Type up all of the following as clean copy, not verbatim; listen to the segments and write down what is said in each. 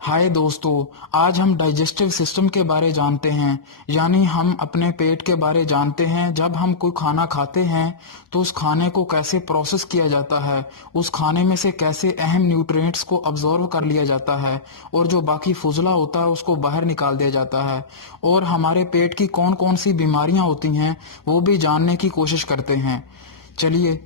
हाय दोस्तों, आज हम डाइजेस्टिव सिस्टम के बारे जानते हैं। यानी हम अपने पेट के बारे जानते हैं। जब हम कोई खाना खाते हैं तो उस खाने को कैसे प्रोसेस किया जाता है, उस खाने में से कैसे अहम न्यूट्रिएंट्स को अब्जॉर्व कर लिया जाता है और जो बाकी फुजला होता है उसको बाहर निकाल दिया जाता है। और हमारे पेट की कौन कौन सी बीमारियां होती हैं वो भी जानने की कोशिश करते हैं। चलिए,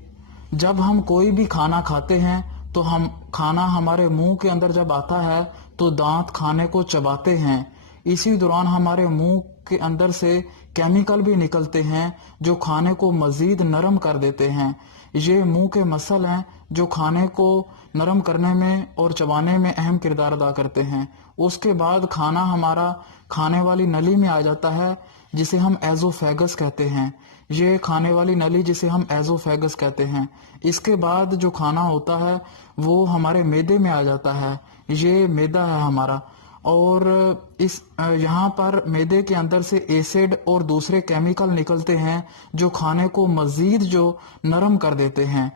जब हम कोई भी खाना खाते हैं तो हम खाना हमारे मुंह के अंदर जब आता है तो दांत खाने को चबाते हैं। इसी दौरान हमारे मुंह के अंदर से केमिकल भी निकलते हैं जो खाने को मजीद नरम कर देते हैं। ये मुंह के मसल हैं जो खाने को नरम करने में और चबाने में अहम किरदार अदा करते हैं। उसके बाद खाना हमारा खाने वाली नली में आ जाता है जिसे हम एजोफेगस कहते हैं। ये खाने वाली नली जिसे हम एजोफेगस कहते हैं। इसके बाद जो खाना होता है वो हमारे मैदे में आ जाता है। ये मैदा है हमारा। और इस यहाँ पर मैदे के अंदर से एसिड और दूसरे केमिकल निकलते हैं जो खाने को मजीद जो नरम कर देते हैं।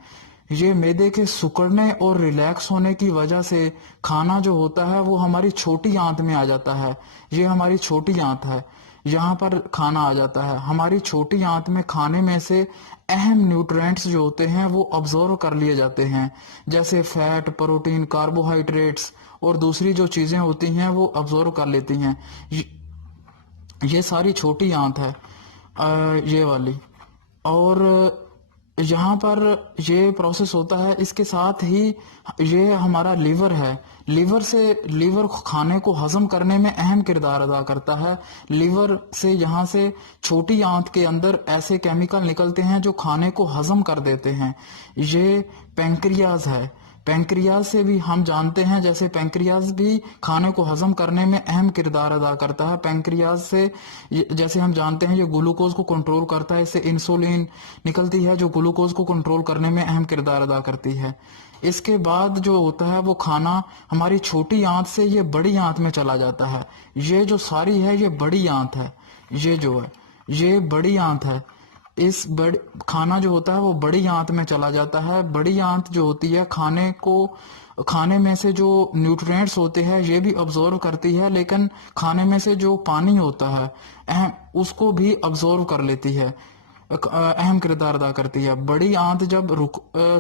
ये मैदे के सिकुड़ने और रिलैक्स होने की वजह से खाना जो होता है वो हमारी छोटी आंत में आ जाता है। ये हमारी छोटी आंत है, यहाँ पर खाना आ जाता है। हमारी छोटी आंत में खाने में से अहम न्यूट्रिएंट्स जो होते हैं वो अब्जॉर्व कर लिए जाते हैं, जैसे फैट, प्रोटीन, कार्बोहाइड्रेट्स और दूसरी जो चीजें होती हैं वो अब्जॉर्व कर लेती हैं। ये सारी छोटी आंत है, ये वाली। और यहाँ पर ये प्रोसेस होता है। इसके साथ ही ये हमारा लीवर है। लीवर खाने को हजम करने में अहम किरदार अदा करता है। लीवर से यहाँ से छोटी आंत के अंदर ऐसे केमिकल निकलते हैं जो खाने को हजम कर देते हैं। ये पैंक्रियाज है। पैंक्रियाज से भी हम जानते हैं, जैसे पैंक्रियाज भी खाने को हजम करने में अहम किरदार अदा करता है। पैंक्रियाज से जैसे हम जानते हैं ये ग्लूकोज को कंट्रोल करता है। इससे इंसुलिन निकलती है जो ग्लूकोज को कंट्रोल करने में अहम किरदार अदा करती है। इसके बाद जो होता है वो खाना हमारी छोटी आंत से ये बड़ी आंत में चला जाता है। ये जो सारी है ये बड़ी आंत है। ये जो है ये बड़ी आंत है। इस बड़ी खाना जो होता है वो बड़ी आंत में चला जाता है। बड़ी आंत जो होती है खाने में से जो न्यूट्रिएंट्स होते हैं ये भी अब्जॉर्व करती है, लेकिन खाने में से जो पानी होता है उसको भी अब्जॉर्व कर लेती है, अहम किरदार अदा करती है। बड़ी आंत जब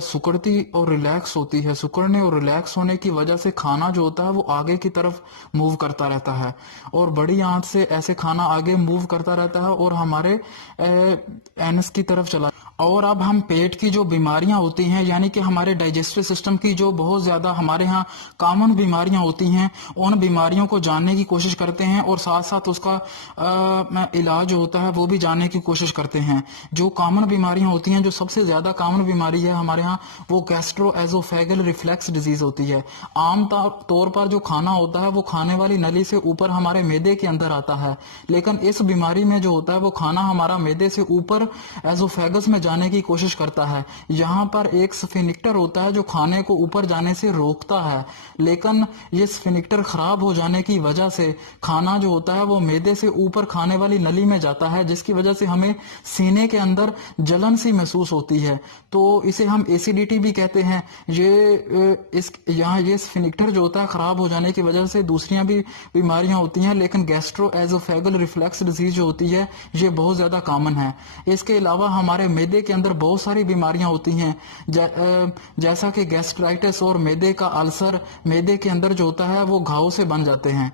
सिकुड़ती और रिलैक्स होती है, सिकुड़ने और रिलैक्स होने की वजह से खाना जो होता है वो आगे की तरफ मूव करता रहता है। और बड़ी आंत से ऐसे खाना आगे मूव करता रहता है और हमारे एनस की तरफ चला। और अब हम पेट की जो बीमारियां होती हैं, यानी कि हमारे डाइजेस्टिव सिस्टम की जो बहुत ज्यादा हमारे यहाँ कॉमन बीमारियां होती हैं, उन बीमारियों को जानने की कोशिश करते हैं और साथ साथ उसका इलाज जो होता है वो भी जानने की कोशिश करते हैं। जो कॉमन बीमारियां होती हैं, जो सबसे ज्यादा कॉमन बीमारी है हमारे यहाँ वो गैस्ट्रोएसोफेगल रिफ्लक्स डिजीज होती है। आम तौर पर जो खाना होता है वो खाने वाली नली से ऊपर हमारे मैदे के अंदर आता है, लेकिन इस बीमारी में जो होता है वो खाना हमारा मैदे से ऊपर एसोफेगस में जाने की कोशिश करता है। यहाँ पर एक स्फिनिक्टर होता है जो खाने को ऊपर जाने से रोकता है, लेकिन ये स्फिनिक्टर खराब हो जाने की वजह से खाना जो होता है वो मैदे से ऊपर खाने वाली नली में जाता है, जिसकी वजह से हमें सीने के अंदर जलन सी महसूस होती है। तो इसे हम एसिडिटी भी कहते हैं। ये स्फिनिक्टर जो होता है खराब हो जाने की वजह से दूसरियां भी बीमारियां होती हैं, लेकिन गैस्ट्रोएसोफेगल रिफ्लक्स डिजीज जो होती है ये बहुत ज्यादा कॉमन है। इसके अलावा हमारे मैदे के अंदर बहुत सारी बीमारियां होती हैं, जैसा कि गैस्ट्राइटिस और मैदे का अल्सर। मैदे के अंदर जो होता है वो घाव से बन जाते हैं।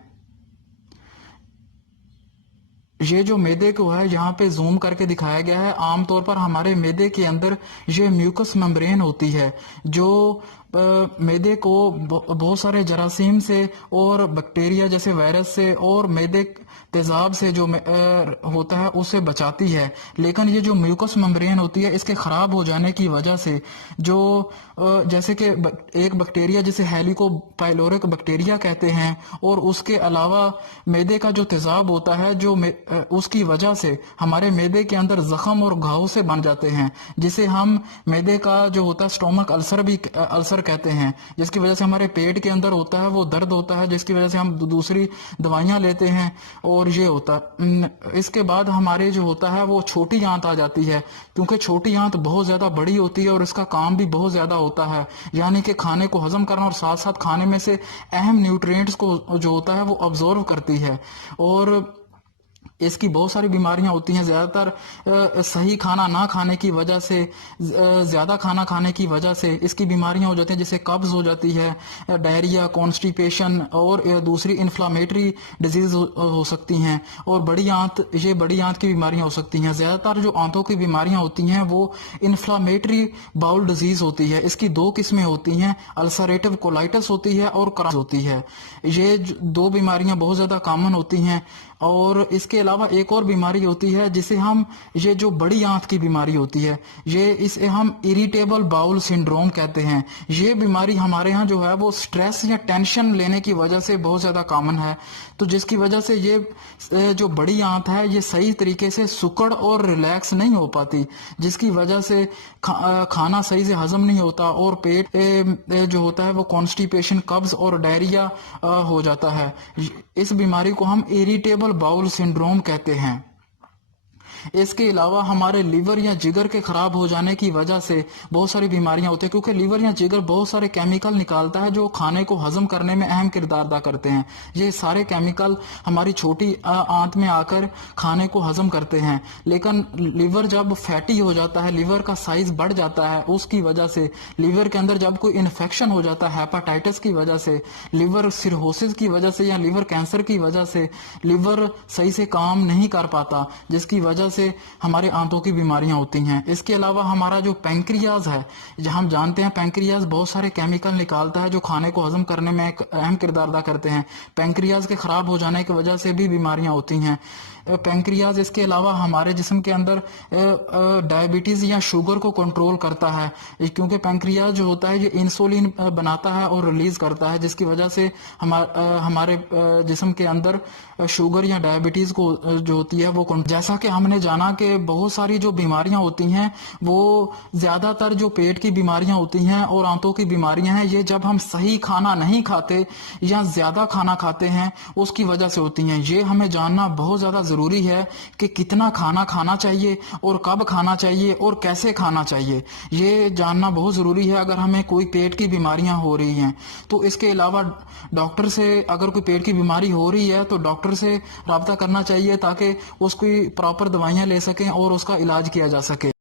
ये जो मैदे को है यहाँ पे जूम करके दिखाया गया है। आमतौर पर हमारे मैदे के अंदर ये म्यूकस मेम्ब्रेन होती है जो मैदे को बहुत सारे जरासीम से और बैक्टीरिया जैसे वायरस से और मैदे तेजाब से जो होता है उससे बचाती है। लेकिन ये जो म्यूकस मेम्ब्रेन होती है इसके खराब हो जाने की वजह से जो जैसे कि एक बैक्टीरिया जिसे हेलिकोबाइलोरिक बैक्टीरिया कहते हैं, और उसके अलावा मैदे का जो तेजाब होता है जो उसकी वजह से हमारे मैदे के अंदर जख्म और घाव से बन जाते हैं, जिसे हम मैदे का जो होता है स्टोमक अल्सर کہتے ہیں، جس کی وجہ سے ہمارے پیٹ کے اندر ہوتا ہے وہ درد ہوتا ہے، جس کی وجہ سے ہم دوسری دوائیاں لیتے ہیں اور یہ ہوتا ہے۔ اس کے بعد ہمارے جو ہوتا ہے وہ چھوٹی آنت آ جاتی ہے، کیونکہ چھوٹی آنت بہت زیادہ بڑی ہوتی ہے اور اس کا کام بھی بہت زیادہ ہوتا ہے، یعنی کہ کھانے کو ہضم کرنا اور ساتھ ساتھ کھانے میں سے اہم نیوٹرینٹس کو جو ہوتا ہے وہ ابزورو کرتی ہے، اور اس کی بہت ساری بیماریاں ہوتی ہیں۔ زیادہ تر صحیح کھانا نہ کھانے کی وجہ سے، زیادہ کھانا کھانے کی وجہ سے اس کی بیماریاں ہو جاتی ہیں، جیسے قبض ہو جاتی ہے، ڈائریا، کانسٹیپیشن اور دوسری انفلامٹری ڈیزیز ہو سکتی ہیں، اور بڑی آنت کی بیماریاں ہو سکتی ہیں۔ زیادہ تر جو آنتوں کی بیماریاں ہوتی ہیں وہ انفلامٹری باؤل ڈیزیز ہوتی ہے۔ اس کی دو قسمیں ہوتی ہیں، السریٹو کولائٹس ہوتی ہے اور کرانس ہوتی ہے۔ یہ دو بیماریاں بہت زیادہ کامن ہوتی ہیں، اور اس کے علاوہ ایک اور بیماری ہوتی ہے جسے ہم، یہ جو بڑی آنت کی بیماری ہوتی ہے، اسے ہم اریٹیبل باؤل سنڈروم کہتے ہیں۔ یہ بیماری ہمارے ہاں جو ہے وہ سٹریس یا ٹینشن لینے کی وجہ سے بہت زیادہ کامن ہے، تو جس کی وجہ سے یہ جو بڑی آنت ہے یہ صحیح طریقے سے سکڑ اور ریلیکس نہیں ہو پاتی، جس کی وجہ سے کھانا صحیح سے ہضم نہیں ہوتا اور پیٹ جو ہوتا ہے وہ کانسٹیپیشن، قبض اور ڈائریا ہو جاتا ہے۔ اس بیماری کو ہم اریٹیبل باؤل سنڈروم کہتے ہیں۔ اس کے علاوہ ہمارے لیور یا جگر کے خراب ہو جانے کی وجہ سے بہت ساری بیماریاں ہوتی ہیں، کیونکہ لیور یا جگر بہت سارے کیمیکل نکالتا ہے جو کھانے کو ہضم کرنے میں اہم کردار ادا کرتے ہیں۔ یہ سارے کیمیکل ہماری چھوٹی آنت میں آ کر کھانے کو ہضم کرتے ہیں، لیکن لیور جب فیٹی ہو جاتا ہے، لیور کا سائز بڑھ جاتا ہے، اس کی وجہ سے لیور کے اندر جب کوئی انفیکشن ہو جاتا ہے، ہیپاٹائٹس کی وجہ سے، لیور سرہوسس کی وجہ سے یا لیور کینسر کی وجہ سے لیور صحیح سے کام نہیں کر پاتا، جس کی وجہ سے ہمارے آنتوں کی بیماریاں ہوتی ہیں۔ اس کے علاوہ ہمارا جو پینکریاز ہے، ہم جانتے ہیں پینکریاز بہت سارے کیمیکل نکالتا ہے جو کھانے کو ہضم کرنے میں ایک اہم کردار ادا کرتے ہیں۔ پینکریاز کے خراب ہو جانے کی وجہ سے بھی بیماریاں ہوتی ہیں۔ پینکریاز اس کے علاوہ ہمارے جسم کے اندر ڈائبٹیز یا شوگر کو کنٹرول کرتا ہے، کیونکہ پینکریاز جو ہوتا ہے یہ انسولین بناتا ہے اور ریلیز کرتا ہے، جس کی وجہ سے ہمارے جسم کے اندر شوگر یا ڈائبٹیز کو جو ہوتی ہے وہ جیسا کہ ہم نے جانا کہ بہت ساری جو بیماریاں ہوتی ہیں وہ زیادہ تر جو پیٹ کی بیماریاں ہوتی ہیں اور آنتوں کی بیماریاں ہیں، یہ جب ہم صحیح کھانا نہیں کھاتے یا زیادہ کھانا کھاتے ہیں اس کی وجہ سے ہوتی ہیں۔ یہ ہمیں جاننا بہت زیادہ ضروری ہے کہ کتنا کھانا کھانا چاہیے اور کب کھانا چاہیے اور کیسے کھانا چاہیے، یہ جاننا بہت ضروری ہے اگر ہمیں کوئی پیٹ کی بیماریاں ہو رہی ہیں۔ تو اس کے علاوہ ڈاکٹر سے، اگر کوئی پیٹ کی بیماری ہو رہی ہے تو ڈاکٹر سے رابطہ کرنا چاہیے تاکہ اس کی پراپر دوائیاں لے سکیں اور اس کا علاج کیا جا سکے۔